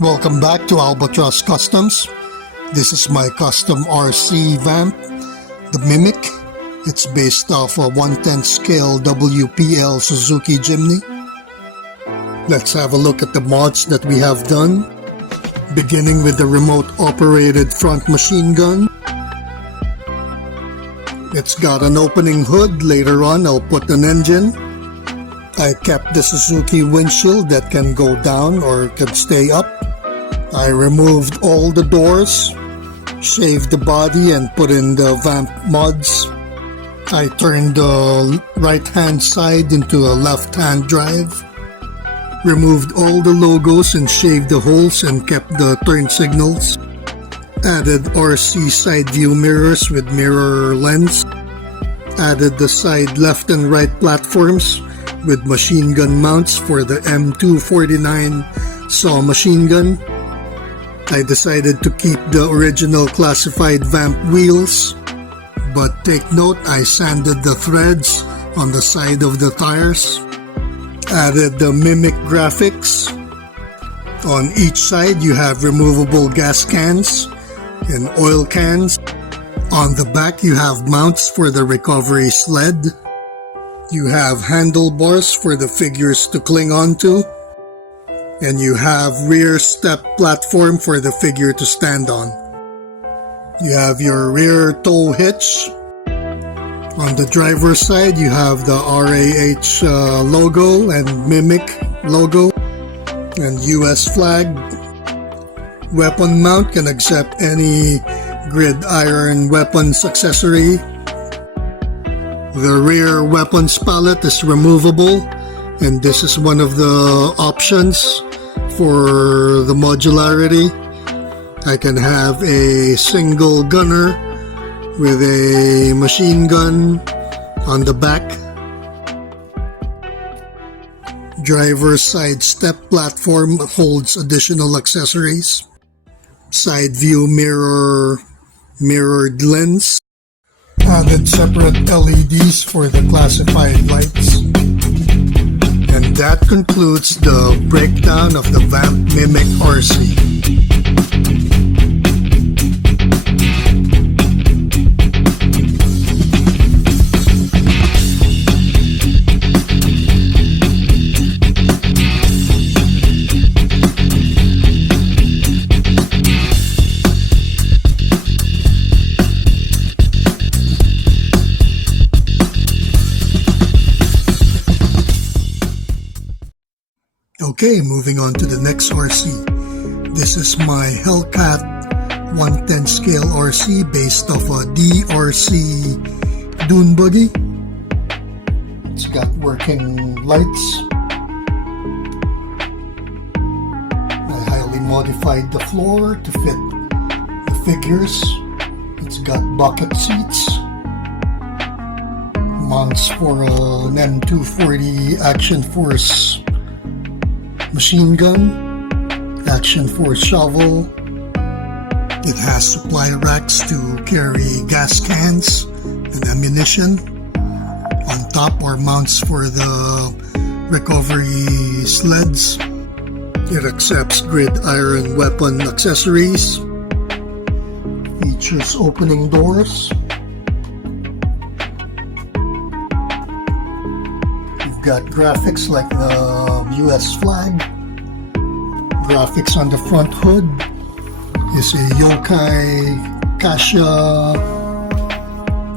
Welcome back to Albatross Customs. This is my custom RC Vamp, the Mimic. It's based off a 1/10 scale WPL Suzuki Jimney. Let's have a look at the mods that we have done. Beginning with the remote operated front machine gun. It's got an opening hood. Later on I'll put an engine. I kept the Suzuki windshield that can go down or can stay up. I removed all the doors, shaved the body and put in the Vamp mods. I turned the right hand side into a left hand drive. Removed all the logos and shaved the holes and kept the turn signals. Added RC side view mirrors with mirror lens. Added the side left and right platforms with machine gun mounts for the M249 SAW machine gun. I decided to keep the original classified Vamp wheels, but take note, I sanded the threads on the side of the tires. Added the Mimic graphics. On each side you have removable gas cans and oil cans. On the back you have mounts for the recovery sled. You have handlebars for the figures to cling onto. And you have rear step platform for the figure to stand on. You have your rear tow hitch. On the driver's side you have the RAH logo and Mimic logo and US flag. Weapon mount can accept any Gridiron Weapons accessory. The rear weapons pallet is removable, and this is one of the options for the modularity. I can have a single gunner with a machine gun on the back. Driver's side step platform holds additional accessories. Side view mirror, mirrored lens. Added separate LEDs for the classified lights. And that concludes the breakdown of the Vamp Mimic RC. Okay, moving on to the next RC. This is my Hellcat 1/10 scale RC based off a DRC dune buggy. It's got working lights. I highly modified the floor to fit the figures. It's got bucket seats. Mounts for an M240 Action Force machine gun, Action Force shovel. It has supply racks to carry gas cans and ammunition. On top are mounts for the recovery sleds. It accepts Gridiron Weapon accessories. Features opening doors. Got graphics like the US flag. Graphics on the front hood is a yokai Kasha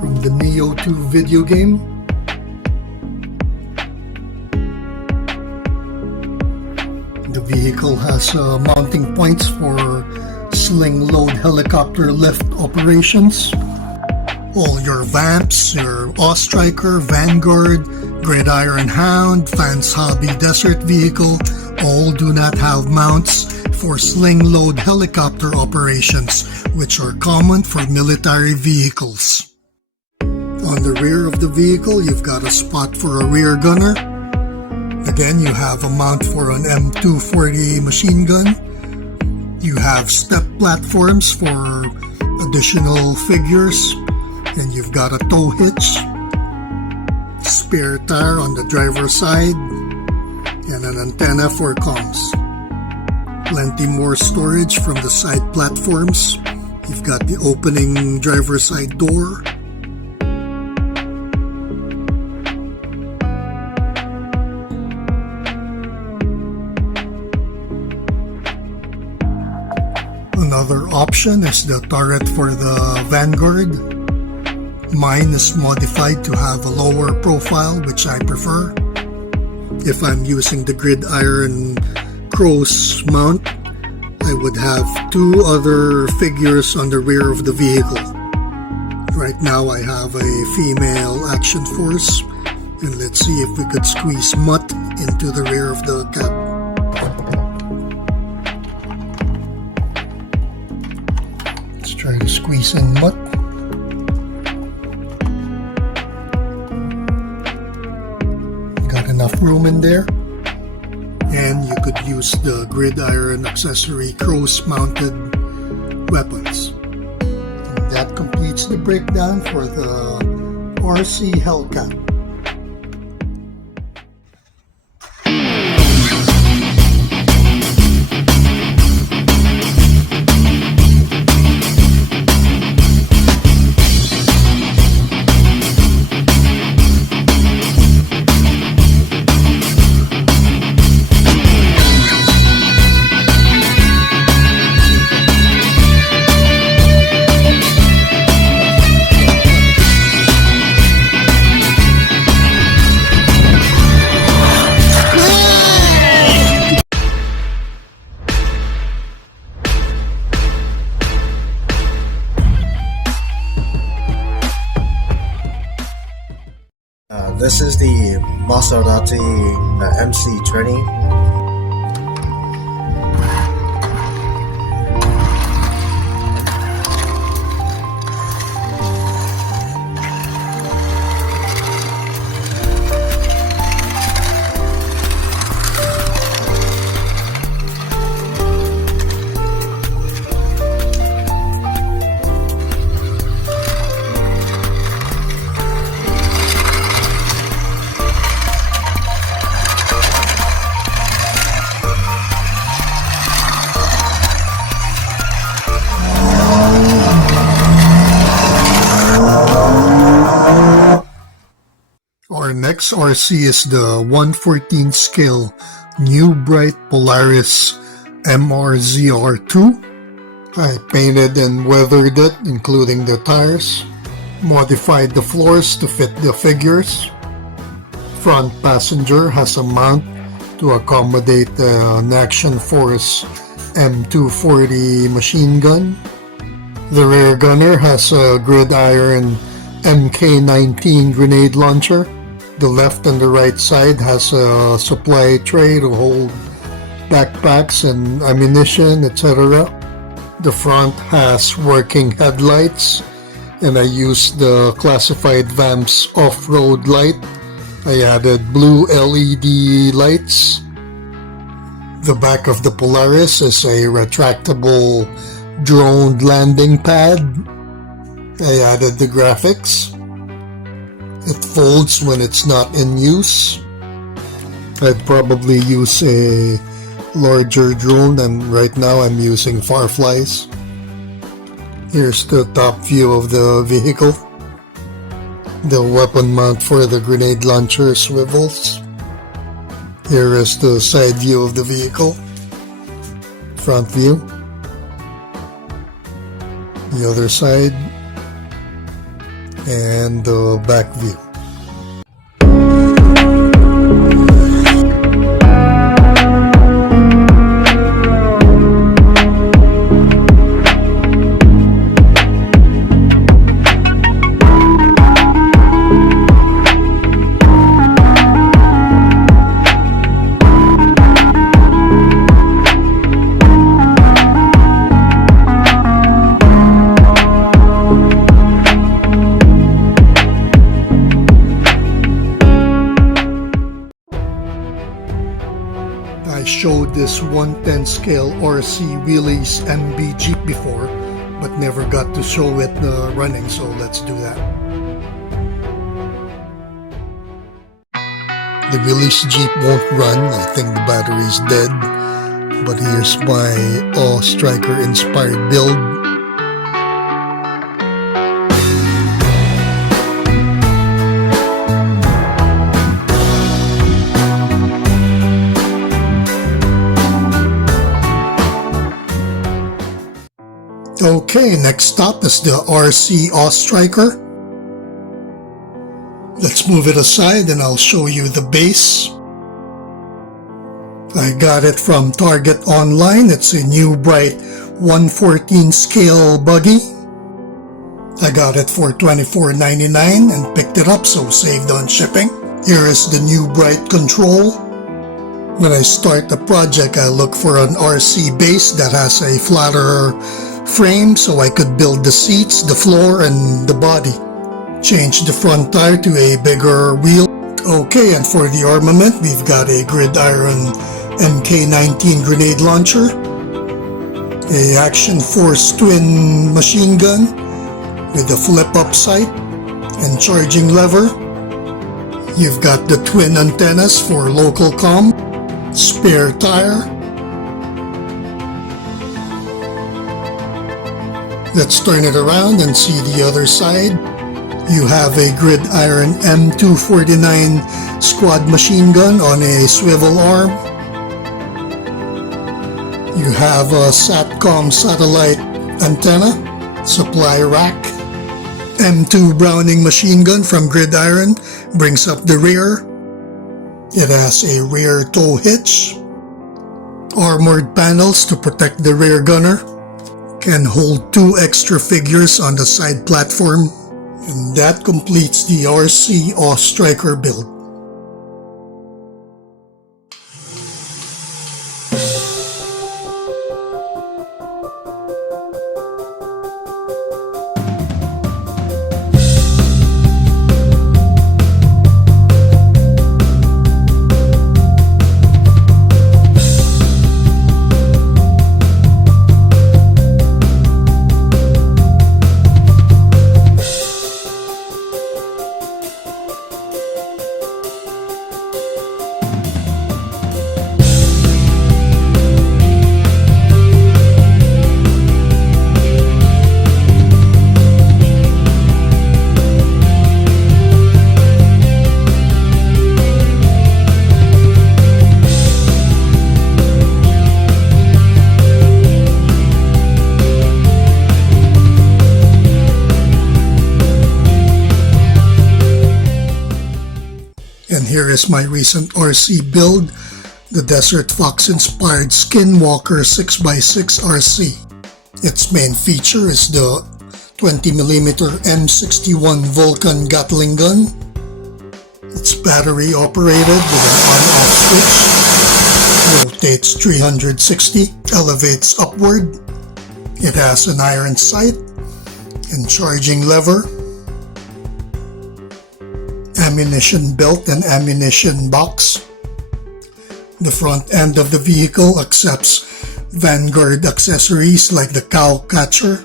from the Neo 2 video game. The vehicle has mounting points for sling load helicopter lift operations. All your Vamps, your Ostriker, Vanguard, Gridiron Hound, Fans Hobby Desert Vehicle, all do not have mounts for sling load helicopter operations, which are common for military vehicles. On the rear of the vehicle, you've got a spot for a rear gunner. Again, you have a mount for an M240 machine gun. You have step platforms for additional figures. And you've got a tow hitch, spare tire on the driver's side, and an antenna for comms. Plenty more storage from the side platforms. You've got the opening driver's side door. Another option is the turret for the Vanguard. Mine is modified to have a lower profile, which I prefer. If I'm using the Gridiron cross mount, I would have two other figures on the rear of the vehicle. Right now I have a female action force, and let's see if we could squeeze Mutt into the rear of the cab. Let's try to squeeze in Mutt. Got enough room in there. And you could use the Gridiron accessory cross-mounted weapons. And that completes the breakdown for the RC Hellcat. This is the Maserati MC20. Our next RC is the 1/14 scale new bright Polaris MRZR2. I painted and weathered it, including the tires. Modified the floors to fit the figures. Front passenger has a mount to accommodate an Action Force M240 machine gun. The rear gunner has a Gridiron MK19 grenade launcher. The left and the right side has a supply tray to hold backpacks and ammunition, etc. The front has working headlights, and I used the classified Vamp's off-road light. I added blue LED lights. The back of the Polaris is a retractable drone landing pad. I added the graphics. It folds when it's not in use. I'd probably use a larger drone, and right now I'm using Fireflies. Here's the top view of the vehicle. The weapon mount for the grenade launcher swivels. Here is the side view of the vehicle. Front view. The other side. And the back view. I showed this 110 scale RC Wheelies MB Jeep before, but never got to show it running, so let's do that. The Wheelies Jeep won't run. I think the battery's dead. but here's my Awe Striker inspired build. Okay, next stop is the RC Awe Striker. Let's move it aside and I'll show you the base. I got it from Target online. It's a new bright 1/14 scale buggy. I got it for $24.99 and picked it up, so saved on shipping. Here is the new bright control. When I start the project, I look for an RC base that has a flatter frame so I could build the seats, the floor, and the body. Change the front tire to a bigger wheel. Okay, and for the armament, we've got a Gridiron MK19 grenade launcher, a Action Force twin machine gun with a flip-up sight and charging lever. You've got the twin antennas for local comm, spare tire. Let's turn it around and see the other side. You have a Gridiron M249 squad machine gun on a swivel arm. You have a SATCOM satellite antenna, supply rack. M2 Browning machine gun from Gridiron brings up the rear. It has a rear tow hitch. Armored panels to protect the rear gunner. Can hold 2 extra figures on the side platform. And that completes the RC Awe Striker build. And here is my recent RC build, the Desert Fox inspired Skinwalker 6x6 RC. Its main feature is the 20mm M61 Vulcan Gatling gun. It's battery operated with an on-off switch, rotates 360, elevates upward. It has an iron sight and charging lever, ammunition belt and ammunition box. The front end of the vehicle accepts Vanguard accessories like the cow catcher.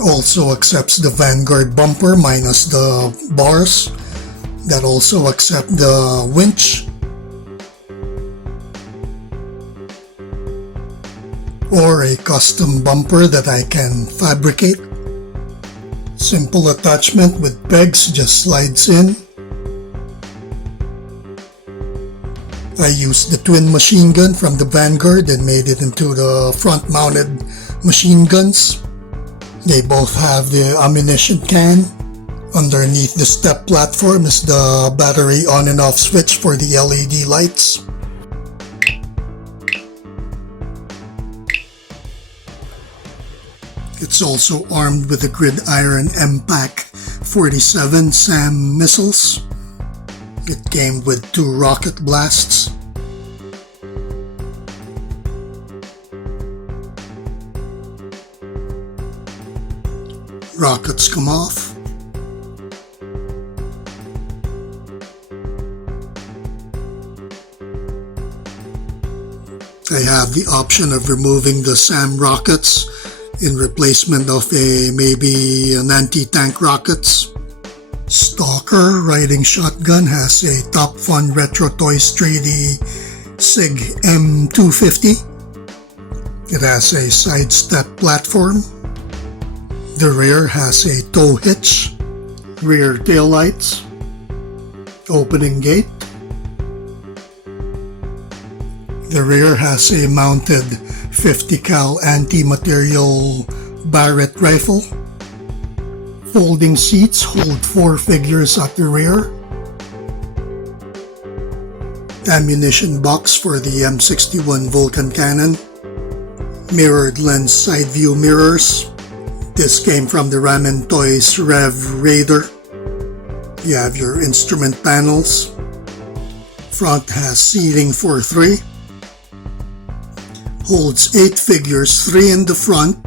Also accepts the Vanguard bumper minus the bars. That also accept the winch. Or a custom bumper that I can fabricate. Simple attachment with pegs, just slides in. I used the twin machine gun from the Vanguard and made it into the front-mounted machine guns. They both have the ammunition can. Underneath the step platform is the battery on and off switch for the LED lights. It's also armed with the Gridiron MPAC 47 SAM missiles. It came with 2 rocket blasts. Rockets come off. I have the option of removing the SAM rockets in replacement of maybe an anti-tank rockets. Stalker riding shotgun has a Top Fun Retro Toys 3D SIG M250. It has a side step platform. The rear has a tow hitch, rear taillights, opening gate. The rear has a mounted 50 cal anti-material Barrett rifle. Folding seats hold 4 figures at the rear. Ammunition box for the M61 Vulcan cannon. Mirrored lens side view mirrors. This came from the Ramen Toys Rev Raider. You have your instrument panels. Front has seating for 3. Holds 8 figures, 3 in the front,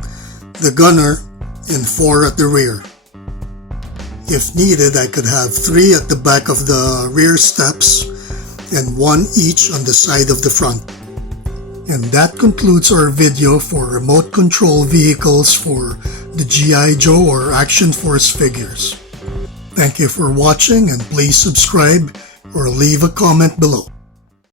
the gunner, and 4 at the rear. If needed, I could have 3 at the back of the rear steps and 1 each on the side of the front. And that concludes our video for remote control vehicles for the G.I. Joe or Action Force figures. Thank you for watching, and please subscribe or leave a comment below.